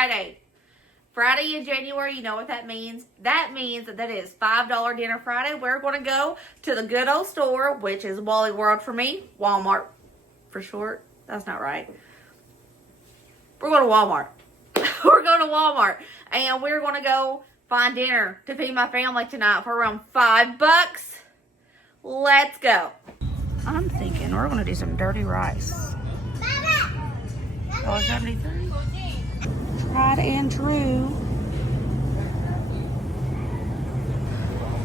Friday. Friday in January, you know what that means? That means that it is $5 Dinner Friday. We're going to go to the good old store, which is Wally World for me. Walmart for short. That's not right. We're going to Walmart. We're going to Walmart. And we're going to go find dinner to feed my family tonight for around $5. Let's go. I'm thinking we're going to do some dirty rice. $1.73. Tried and true.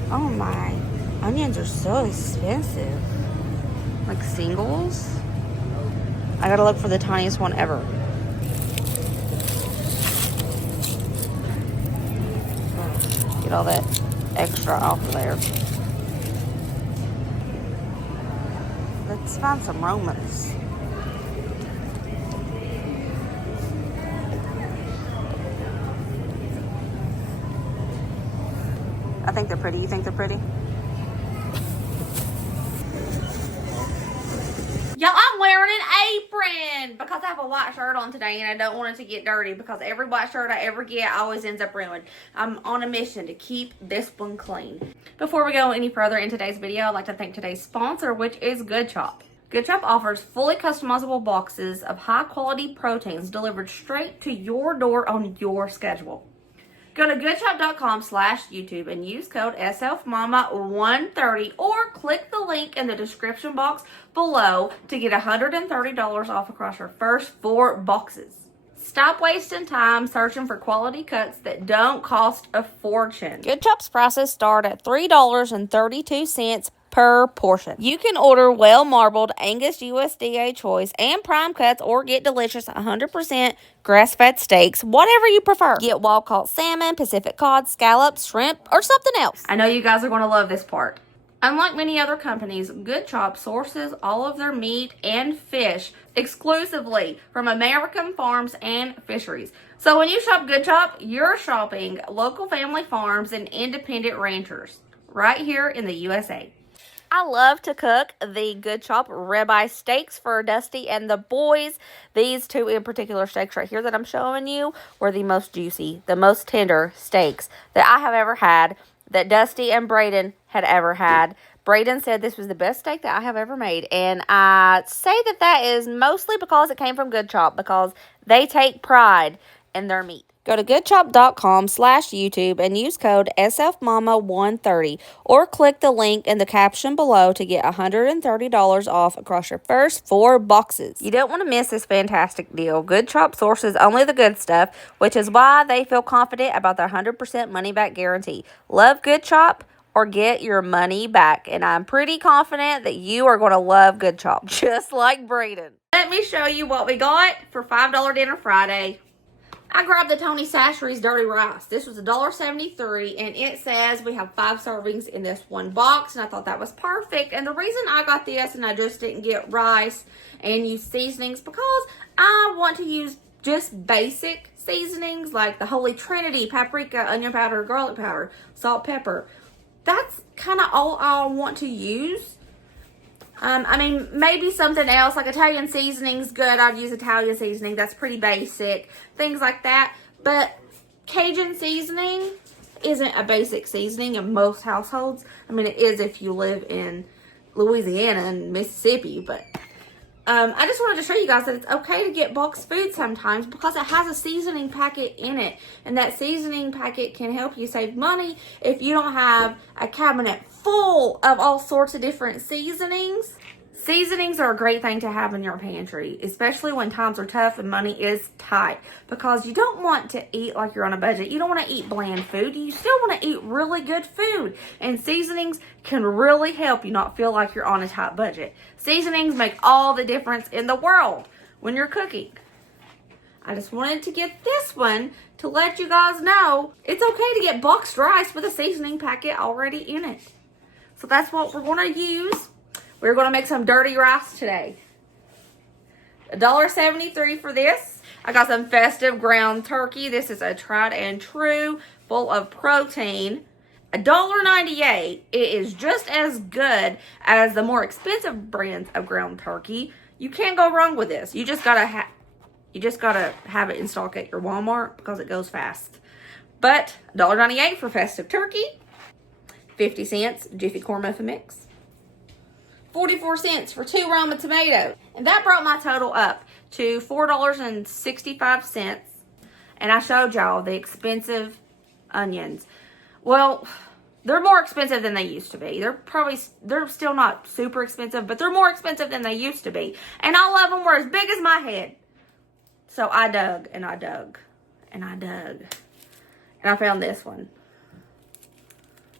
Oh my, onions are so expensive. Like singles. I gotta look for the tiniest one ever. Get all that extra off of there. Let's find some Romans. I think they're pretty. You think they're pretty? Y'all, I'm wearing an apron because I have a white shirt on today and I don't want it to get dirty because every white shirt I ever get always ends up ruined. I'm on a mission to keep this one clean. Before we go any further in today's video, I'd like to thank today's sponsor, which is Good Chop. Good Chop offers fully customizable boxes of high-quality proteins delivered straight to your door on your schedule. Go to goodchop.com/YouTube and use code SFMama130 or click the link in the description box below to get $130 off across your first 4 boxes. Stop wasting time searching for quality cuts that don't cost a fortune. Good Chop's prices start at $3.32 per portion. You can order well-marbled Angus USDA choice and prime cuts or get delicious 100% grass-fed steaks, whatever you prefer. Get wild-caught salmon, Pacific cod, scallops, shrimp, or something else. I know you guys are going to love this part. Unlike many other companies, Good Chop sources all of their meat and fish exclusively from American farms and fisheries. So when you shop Good Chop, you're shopping local family farms and independent ranchers right here in the USA. I love to cook the Good Chop ribeye steaks for Dusty and the boys. These 2 in particular steaks right here that I'm showing you were the most juicy, the most tender steaks that I have ever had, that Dusty and Braden had ever had. Braden said this was the best steak that I have ever made, and I say that that is mostly because it came from Good Chop, because they take pride in their meat. Go to goodchop.com/YouTube and use code SFMama130 or click the link in the caption below to get $130 off across your first 4 boxes. You don't want to miss this fantastic deal. Good Chop sources only the good stuff, which is why they feel confident about their 100% money-back guarantee. Love Good Chop or get your money back. And I'm pretty confident that you are going to love Good Chop, just like Braden. Let me show you what we got for $5 Dinner Friday. I grabbed the Tony Chachere's Dirty Rice. This was $1.73, and it says we have 5 servings in this one box, and I thought that was perfect. And the reason I got this and I just didn't get rice and use seasonings, because I want to use just basic seasonings like the Holy Trinity, paprika, onion powder, garlic powder, salt, pepper. That's kind of all I want to use. I mean, maybe something else, like Italian seasoning's good. I'd use Italian seasoning. That's pretty basic. Things like that. But Cajun seasoning isn't a basic seasoning in most households. I mean, it is if you live in Louisiana and Mississippi. But I just wanted to show you guys that it's okay to get boxed food sometimes because it has a seasoning packet in it. And that seasoning packet can help you save money if you don't have a cabinet full of all sorts of different seasonings. Seasonings are a great thing to have in your pantry, especially when times are tough and money is tight, because you don't want to eat like you're on a budget. You don't want to eat bland food. You still want to eat really good food, and seasonings can really help you not feel like you're on a tight budget. Seasonings make all the difference in the world when you're cooking. I just wanted to get this one to let you guys know it's okay to get boxed rice with a seasoning packet already in it. So that's what we're going to use. We're going to make some dirty rice today. $1.73 for this. I got some festive ground turkey. This is a tried and true, full of protein. $1.98. It is just as good as the more expensive brands of ground turkey. You can't go wrong with this. You just gotta You just gotta have it in stock at your Walmart because it goes fast. But $1.98 for festive turkey. 50 cents Jiffy Corn Muffin Mix. 44 cents for 2 Roma tomatoes. And that brought my total up to $4.65. And I showed y'all the expensive onions. Well, they're more expensive than they used to be. They're still not super expensive, but they're more expensive than they used to be. And all of them were as big as my head. So I dug and I dug and I dug. And I found this one.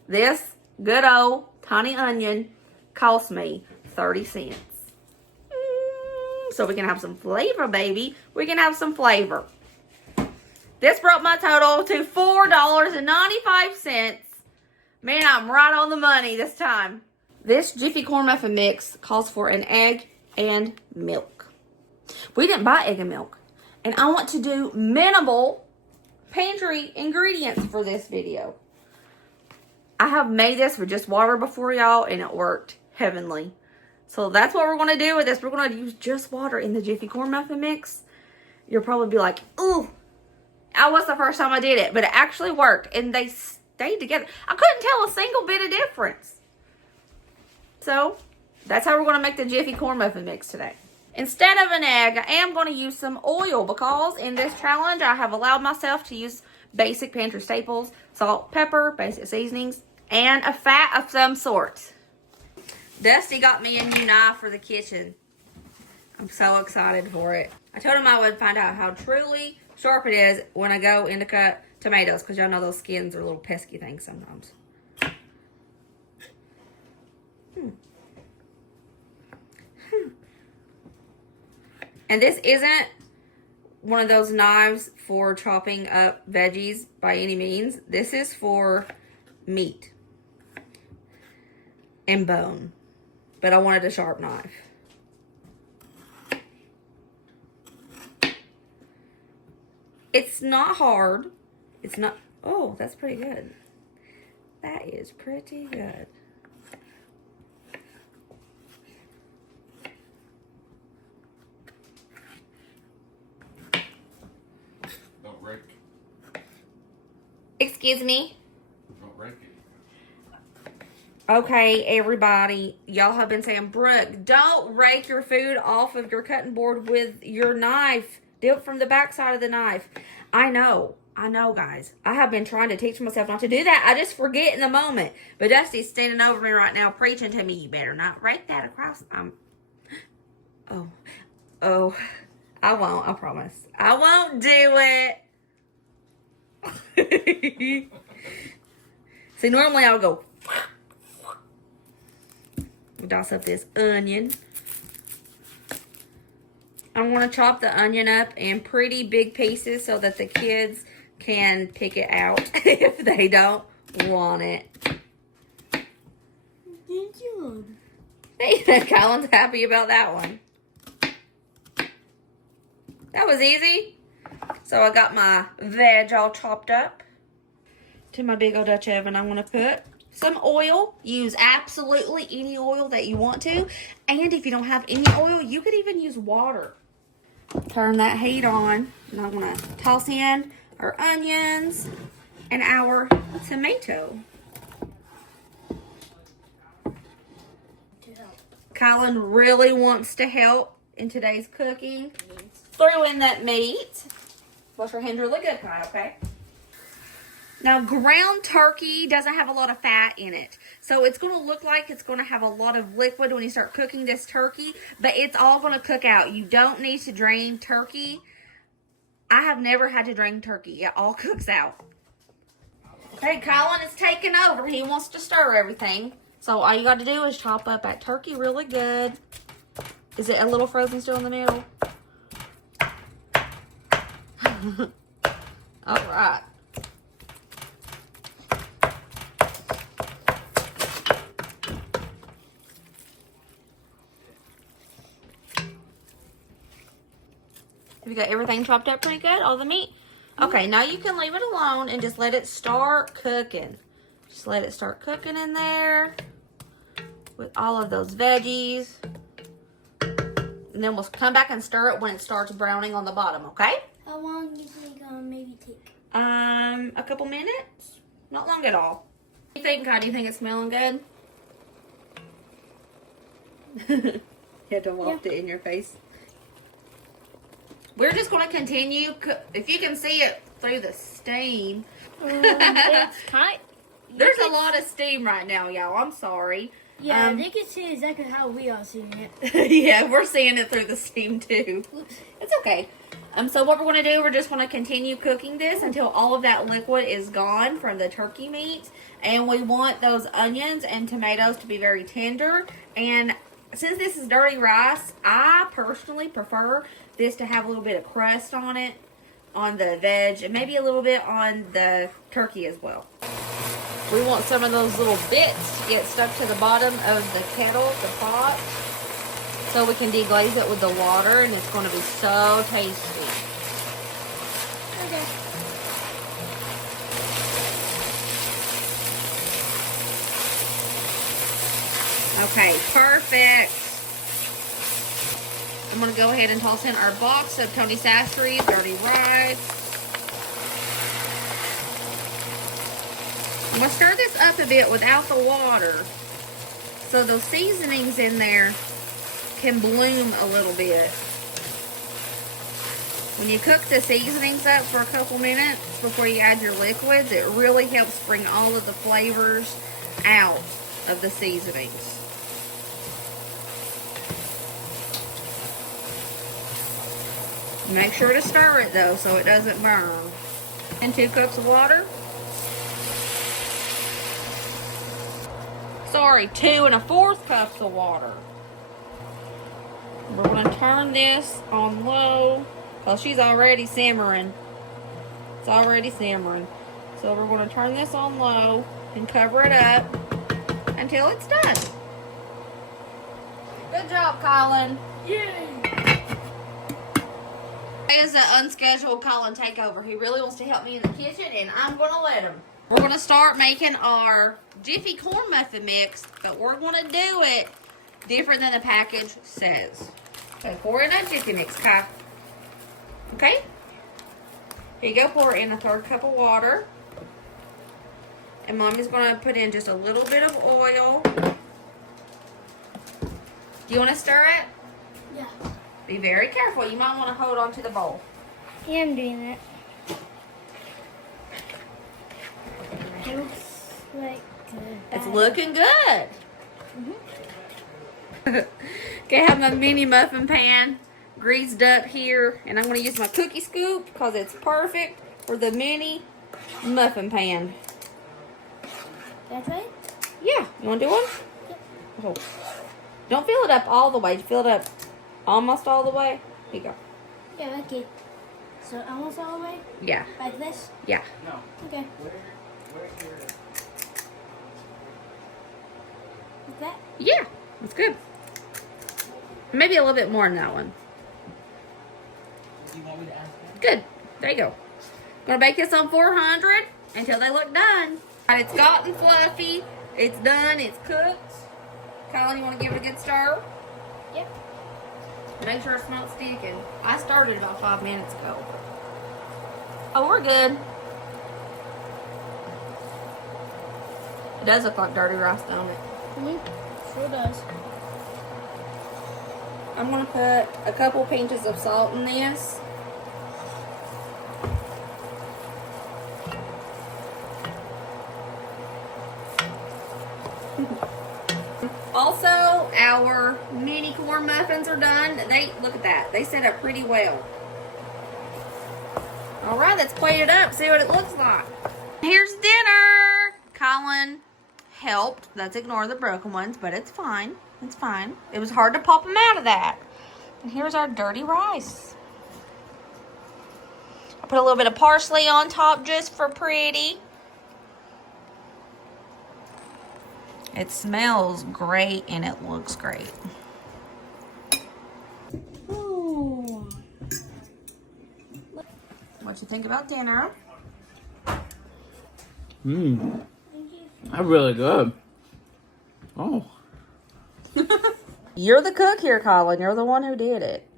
This good old tiny onion cost me 30 cents. So we can have some flavor, baby. We can have some flavor. This brought my total to $4.95. Man, I'm right on the money this time. This Jiffy Corn Muffin Mix calls for an egg and milk. We didn't buy egg and milk. And I want to do minimal pantry ingredients for this video. I have made this with just water before, y'all, and it worked heavenly. So that's what we're going to do with this. We're going to use just water in the Jiffy Corn Muffin Mix. You'll probably be like, ooh, that was the first time I did it. But it actually worked, and they stayed together. I couldn't tell a single bit of difference. So that's how we're going to make the Jiffy Corn Muffin Mix today. Instead of an egg, I am going to use some oil because in this challenge, I have allowed myself to use basic pantry staples, salt, pepper, basic seasonings, and a fat of some sort. Dusty got me a new knife for the kitchen. I'm so excited for it. I told him I would find out how truly sharp it is when I go in to cut tomatoes, because y'all know those skins are little pesky things sometimes. And this isn't one of those knives for chopping up veggies by any means. This is for meat and bone. But I wanted a sharp knife. It's not hard. It's not... Oh, that's pretty good. That is pretty good. Don't break. Excuse me? Don't break it. Okay, everybody. Y'all have been saying, Brooke, don't rake your food off of your cutting board with your knife. Do it from the back side of the knife. I know, guys. I have been trying to teach myself not to do that. I just forget in the moment. But Dusty's standing over me right now preaching to me, you better not rake that across. Oh, I won't, I promise. I won't do it. See, normally I would go... Dice up this onion. I want to chop the onion up in pretty big pieces so that the kids can pick it out if they don't want it. Good job. Hey, Colin's happy about that one. That was easy. So I got my veg all chopped up. To my big old Dutch oven, I'm going to put some oil. Use absolutely any oil that you want to. And if you don't have any oil, you could even use water. Turn that heat on. And I'm going to toss in our onions and our tomato. Colin really wants to help in today's cooking. Throw in that meat. Wash your hands really good, Colin, okay? Now, ground turkey doesn't have a lot of fat in it. So it's going to look like it's going to have a lot of liquid when you start cooking this turkey. But it's all going to cook out. You don't need to drain turkey. I have never had to drain turkey. It all cooks out. Okay, Colin is taking over. He wants to stir everything. So all you got to do is chop up that turkey really good. Is it a little frozen still in the middle? All right. Have you got everything chopped up pretty good? All the meat? Okay, now you can leave it alone and just let it start cooking. Just let it start cooking in there with all of those veggies. And then we'll come back and stir it when it starts browning on the bottom, okay? How long do you think maybe take? A couple minutes. Not long at all. What do you think, Kai? Do you think it's smelling good? You had to waft it in your face. We're just going to continue. If you can see it through the steam. It's hot. There's a lot of steam right now, y'all. I'm sorry. Yeah, they can see exactly how we are seeing it. Yeah, we're seeing it through the steam too. Oops. It's okay. So what we're going to do, we're just going to continue cooking this until all of that liquid is gone from the turkey meat. And we want those onions and tomatoes to be very tender. And since this is dirty rice, I personally prefer this to have a little bit of crust on it, on the veg, and maybe a little bit on the turkey as well. We want some of those little bits to get stuck to the bottom of the kettle, the pot, so we can deglaze it with the water, and it's going to be so tasty. Okay. Okay, perfect. I'm going to go ahead and toss in our box of Tony Sassry's dirty rice. I'm going to stir this up a bit without the water, so those seasonings in there can bloom a little bit. When you cook the seasonings up for a couple minutes before you add your liquids, it really helps bring all of the flavors out of the seasonings. Make sure to stir it though so it doesn't burn. And 2 cups of water. Sorry, 2 1/4 cups of water. We're going to turn this on low because she's already simmering. It's already simmering. So we're going to turn this on low and cover it up until it's done. Good job, Colin. Yay! Today is an unscheduled Colin takeover. He really wants to help me in the kitchen, and I'm going to let him. We're going to start making our Jiffy corn muffin mix, but we're going to do it different than the package says. So pour in a Jiffy mix, Kai. Okay? Here you go. Pour in a 1/3 cup of water. And Mommy's going to put in just a little bit of oil. Do you want to stir it? Yeah. Be very careful. You might want to hold on to the bowl. Yeah, I'm doing that. It looks like It's looking good. Okay, I have my mini muffin pan greased up here, and I'm going to use my cookie scoop because it's perfect for the mini muffin pan. That's right? Yeah, you want to do one? Yep. Oh. Don't fill it up all the way. Fill it up almost all the way. Here you go. Yeah, okay. So almost all the way? Yeah, Like this? yeah. Okay. Like that? Yeah, that's good. Maybe a little bit more than that one. Do you want me to ask that? Good. There you go. Gonna bake this on 400 until they look done. And it's gotten fluffy. It's done. It's cooked. Colin, you want to give it a good stir? Yep. Make sure it's not sticking. I started about 5 minutes ago. Oh, we're good. It does look like dirty rice, don't it? Sure does. I'm gonna put a couple pinches of salt in this. Also, our mini corn muffins are done. They look at that. They set up pretty well. All right, let's plate it up. See what it looks like. Here's dinner. Colin helped. Let's ignore the broken ones, but it's fine. It's fine. It was hard to pop them out of that. And here's our dirty rice. I put a little bit of parsley on top just for pretty. It smells great and it looks great. Ooh. What you think about dinner? That's really good. Oh. You're the cook here, Colin. You're the one who did it.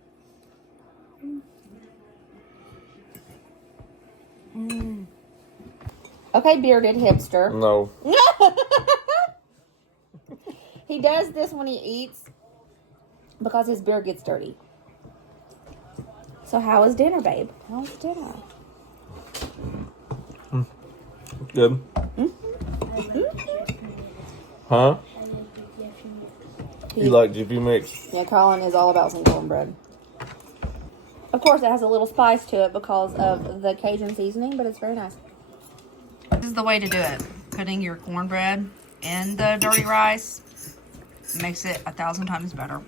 Okay, bearded hipster. No. He does this when he eats because his beard gets dirty. So how was dinner, babe? How was dinner? Good. Huh? You like Jiffy Mix? Yeah, Colin is all about some cornbread. Of course, it has a little spice to it because of the Cajun seasoning, but it's very nice. This is the way to do it. Putting your cornbread in the dirty rice makes it 1,000 times better.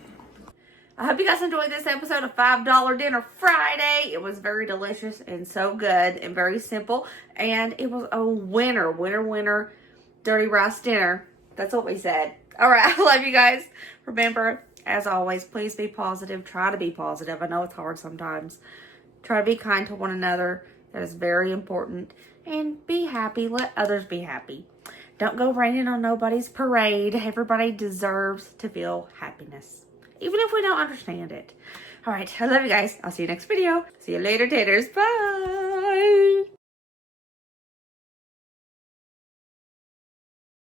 I hope you guys enjoyed this episode of $5 Dinner Friday. It was very delicious and so good and very simple. And it was a winner dirty rice dinner. That's what we said. All right, I love you guys. Remember, as always, please be positive. Try to be positive. I know it's hard sometimes. Try to be kind to one another. That is very important. And be happy. Let others be happy. Don't go raining on nobody's parade. Everybody deserves to feel happiness, even if we don't understand it. All right, I love you guys. I'll see you next video. See you later, taters. Bye.